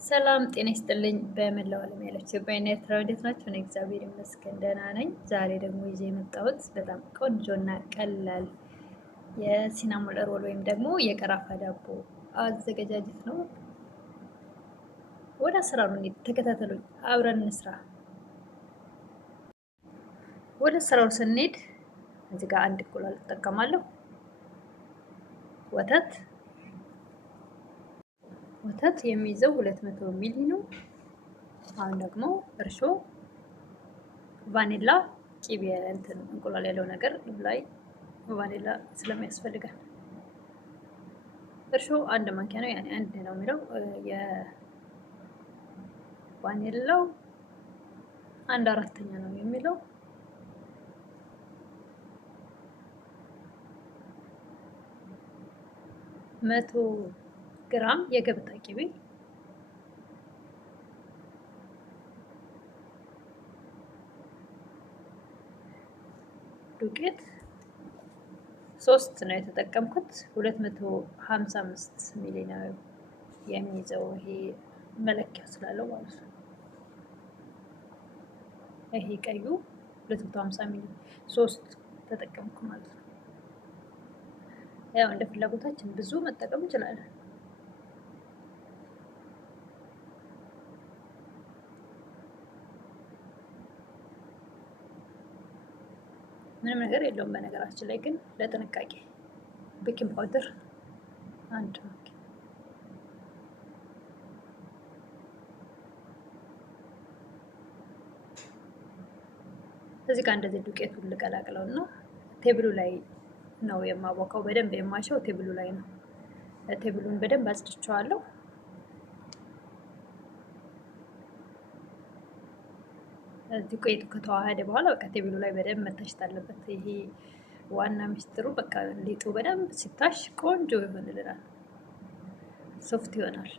ሰላም ጤና ይስጥልኝ። በመላው ዓለም ያላችሁ ኢትዮጵያውያን ኤርትራ እንዴት ናችሁ? እኔ እግዚአብሔር ይመስገን ደህና ነኝ። ዛሬ ደግሞ ይዤ የመጣሁት በጣም ቆንጆና ቀላል የሲናሞን ሮል ወይም ደግሞ የቀራፋ ዳቦ አዘገጃጀት ነው። ወደ አሰራሩ እንሂድ፣ ተከታተሉኝ፣ አብረን እንስራ። ወደ አሰራሩ ስንሄድ እዚህ ጋር አንድ እንቁላል እጠቀማለሁ። ወተት የሚይዘው 200 ሚሊ ነው። አሁን ደግሞ እርሾ፣ ቫኒላ፣ ቂቤ እንትን እንቁላል ያለው ነገር ላይ ቫኒላ ስለሚያስፈልጋል እርሾ አንድ ማንኪያ ነው። ያኔ አንድ ነው የሚለው የቫኒላው 1/4 ነው የሚለው 100 ግራም የገበታ ቂቤ፣ ዱቄት 3 ነው የተጠቀምኩት። 255 ሚሊ ነው የሚይዘው ይሄ መለኪያ ስላለው ማለት ነው። ይሄ ቀዩ 250 ሚሊ 3 ተጠቀምኩ ማለት ነው። ያው እንደ ፍላጎታችን ብዙ መጠቀም እንችላለን። ምንም ነገር የለውም በነገራችን ላይ ግን ለጥንቃቄ ቤኪንግ ፓውደር አንድ ማንኪያ፣ እዚህ ጋር እንደዚህ ዱቄቱን ልቀላቅለው እና ቴብሉ ላይ ነው የማቦካው። በደንብ የማሸው ቴብሉ ላይ ነው። ቴብሉን በደንብ አጽድቼዋለሁ። ዱቄቱ ከተዋሃደ በኋላ በቃ ቴብሉ ላይ በደንብ መታሸት አለበት። ይሄ ዋና ሚስጥሩ። በቃ ሊጡ በደንብ ሲታሽ ቆንጆ ይሆንልናል፣ ሶፍት ይሆናል።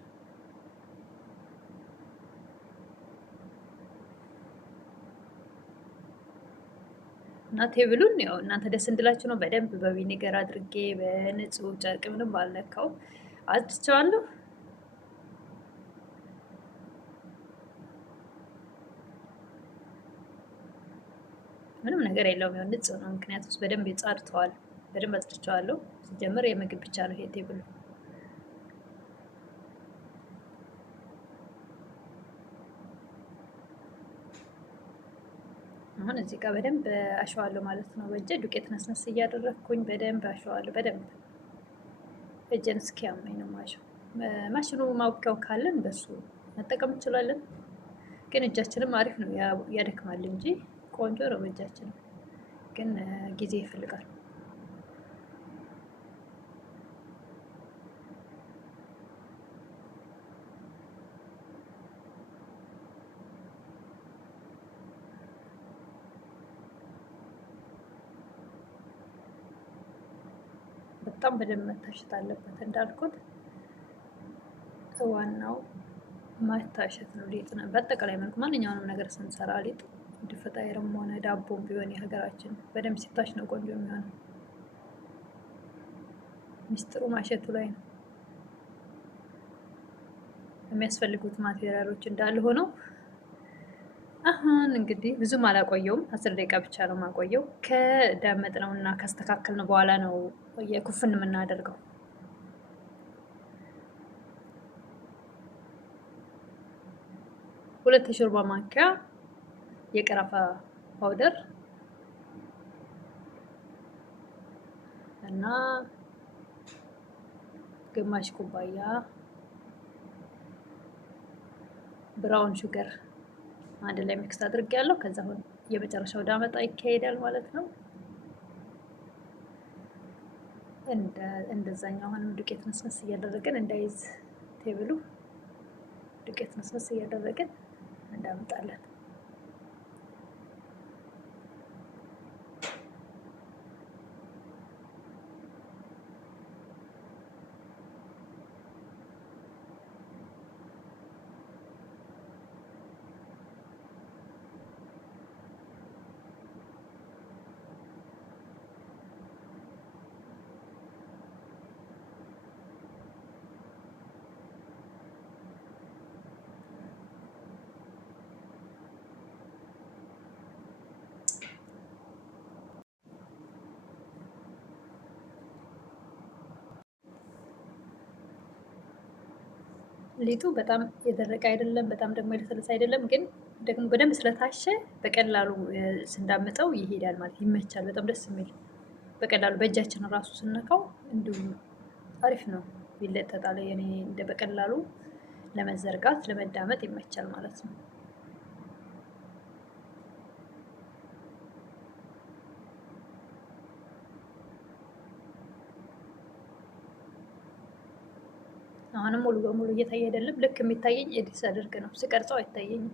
እና ቴብሉን ያው እናንተ ደስ እንድላችሁ ነው። በደንብ በቪኒገር አድርጌ በንጹህ ጨርቅ ምንም ባልነካው አጽድቼዋለሁ። ምንም ነገር የለውም። ያው ንጹህ ነው፣ ምክንያቱም በደንብ ይጻድተዋል። በደንብ አጽድቼዋለሁ። ሲጀምር የምግብ ብቻ ነው ይሄ ቴብሉ። አሁን እዚህ ጋር በደንብ አሸዋለሁ ማለት ነው። በእጄ ዱቄት ነስነስ እያደረግኩኝ በደንብ አሸዋለሁ። በደንብ እጄን እስኪያመኝ ነው ማሸው። ማሽኑ ማውቂያው ካለን በሱ መጠቀም እንችላለን። ግን እጃችንም አሪፍ ነው፣ ያደክማል እንጂ ቆንጆ ነው። በእጃችንም ግን ጊዜ ይፈልጋል። በጣም በደንብ መታሸት አለበት። እንዳልኩት ዋናው ማታሸት ነው። ሊጥ ነው በአጠቃላይ መልኩ ማንኛውንም ነገር ስንሰራ ሊጥ ድፍጣይርም ሆነ ዳቦም ቢሆን የሀገራችን በደንብ ሲታሽ ነው ቆንጆ የሚሆነው። ሚስጥሩ ማሸቱ ላይ ነው። የሚያስፈልጉት ማቴሪያሎች እንዳለ ሆነው አሁን እንግዲህ ብዙም አላቆየውም። 10 ደቂቃ ብቻ ነው ማቆየው። ከዳመጥነው እና ካስተካከልነው በኋላ ነው የኩፍን የምናደርገው። ሁለት የሾርባ ማንኪያ የቀረፋ ፓውደር እና ግማሽ ኩባያ ብራውን ሹገር አንድ ላይ ሚክስ አድርጌያለሁ። ከዛ አሁን የመጨረሻው ዳመጣ ይካሄዳል ማለት ነው። እንደዛኛው አሁንም ዱቄት መስመስ እያደረግን እንዳይዝ ቴብሉ ዱቄት መስመስ እያደረግን እንዳምጣለን። ሊጡ በጣም የደረቀ አይደለም፣ በጣም ደግሞ የለሰለሰ አይደለም። ግን ደግሞ በደንብ ስለታሸ በቀላሉ ስንዳምጠው ይሄዳል ማለት ይመቻል። በጣም ደስ የሚል በቀላሉ በእጃችን ራሱ ስነካው እንዲሁም አሪፍ ነው፣ ይለጠጣል። የኔ እንደ በቀላሉ ለመዘርጋት ለመዳመጥ ይመቻል ማለት ነው። አሁንም ሙሉ በሙሉ እየታየ አይደለም። ልክ የሚታየኝ ኤዲት አድርግ ነው፣ ስቀርጸው አይታየኝም።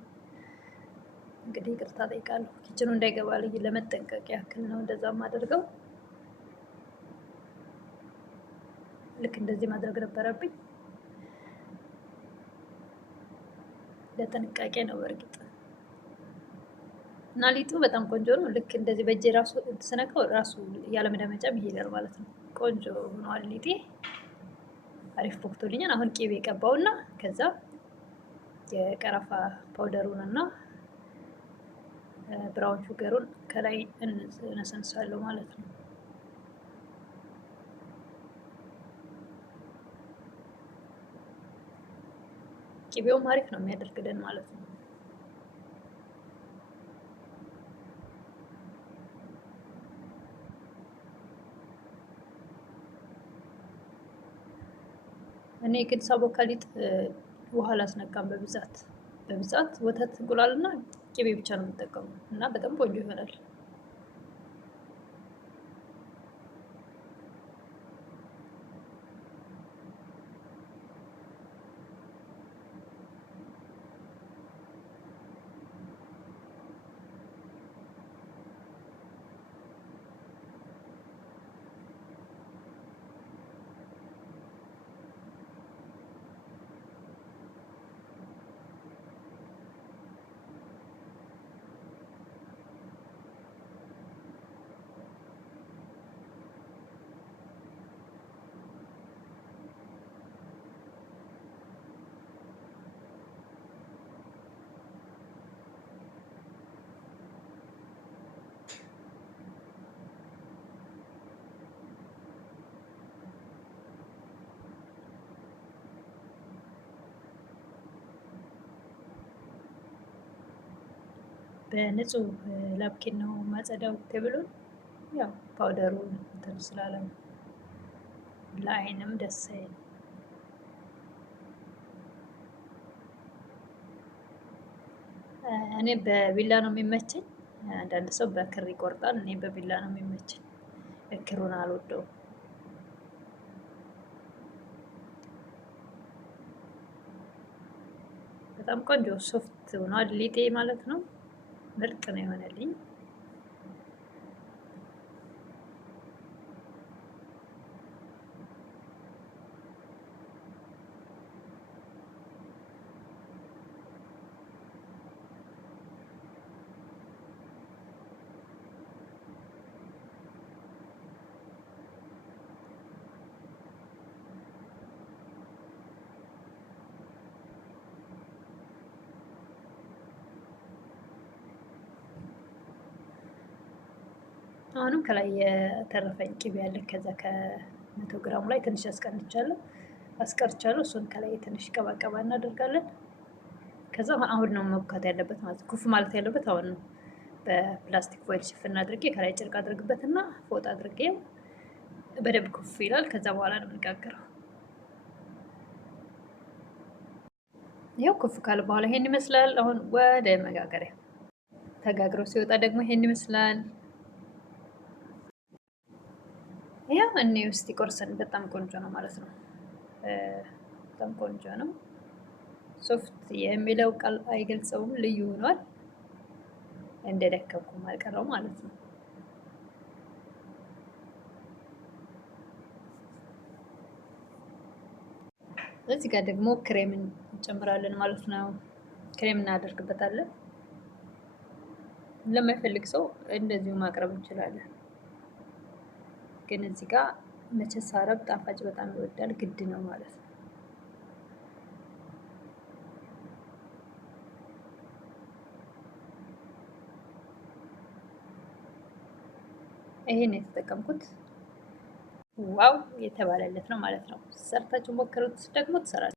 እንግዲህ ይቅርታ ጠይቃለሁ። ኪችኑ እንዳይገባ ልይ ለመጠንቀቅ ያክል ነው እንደዛም አድርገው። ልክ እንደዚህ ማድረግ ነበረብኝ። ለጥንቃቄ ነው በእርግጥ። እና ሊጡ በጣም ቆንጆ ነው። ልክ እንደዚህ በእጄ ራሱ ስነካው ራሱ ያለመዳመጫም ይሄዳል ማለት ነው። ቆንጆ ሆኗል ሊጤ። አሪፍ ቦክቶልኛል። አሁን ቂቤ ቀባውና ከዛ የቀረፋ ፓውደሩን እና ብራውን ሹገሩን ከላይ እነሰንሳለሁ ማለት ነው። ቂቤውም አሪፍ ነው የሚያደርግልን ማለት ነው። እኔ ግን ሳቦካ ሊጥ ውሃ አላስነካም። በብዛት ወተት፣ እንቁላልና ቅቤ ብቻ ነው የምጠቀመው እና በጣም ቆንጆ ይሆናል። በንጹህ ላፕኪን ነው ማጸዳው ተብሎ ያው ፓውደሩ እንትን ስላለ ነው። ለአይንም ደስ አይል። እኔ በቢላ ነው የሚመቸኝ። አንዳንድ ሰው በክር ይቆርጣል። እኔ በቢላ ነው የሚመቸኝ። ክሩን አልወደውም። በጣም ቆንጆ ሶፍት ሆኗል ሊጤ ማለት ነው። ምርጥ ነው የሆነልኝ። አሁንም ከላይ የተረፈኝ ቅቤ ያለ ከዛ ከ100 ግራሙ ላይ ትንሽ አስቀርቻለሁ። እሱን ከላይ ትንሽ ቀባቀባ እናደርጋለን። ከዛ አሁን ነው መብካት ያለበት ማለት ኩፍ ማለት ያለበት አሁን ነው። በፕላስቲክ ፎይል ሽፍን አድርጌ ከላይ ጨርቅ አድርግበትና ፎጣ አድርጌ በደንብ ኩፍ ይላል። ከዛ በኋላ ነው የምንጋገረው። ይኸው ኩፍ ካለ በኋላ ይሄን ይመስላል። አሁን ወደ መጋገሪያ ተጋግሮ ሲወጣ ደግሞ ይሄን ይመስላል። ያው እኔ ውስጥ ቆርሰን በጣም ቆንጆ ነው ማለት ነው። በጣም ቆንጆ ነው። ሶፍት የሚለው ቃል አይገልጸውም፣ ልዩ ሆኗል። እንደደከምኩም አልቀረው ማለት ነው። እዚህ ጋር ደግሞ ክሬም እንጨምራለን ማለት ነው። ክሬም እናደርግበታለን። ለማይፈልግ ሰው እንደዚሁ ማቅረብ እንችላለን። ግን እዚህ ጋር መቼስ አረብ ጣፋጭ በጣም ይወዳል፣ ግድ ነው ማለት ነው። ይሄን የተጠቀምኩት ዋው የተባለለት ነው ማለት ነው። ሰርታችሁ ሞክሩት፣ ደግሞ ትሰራላችሁ።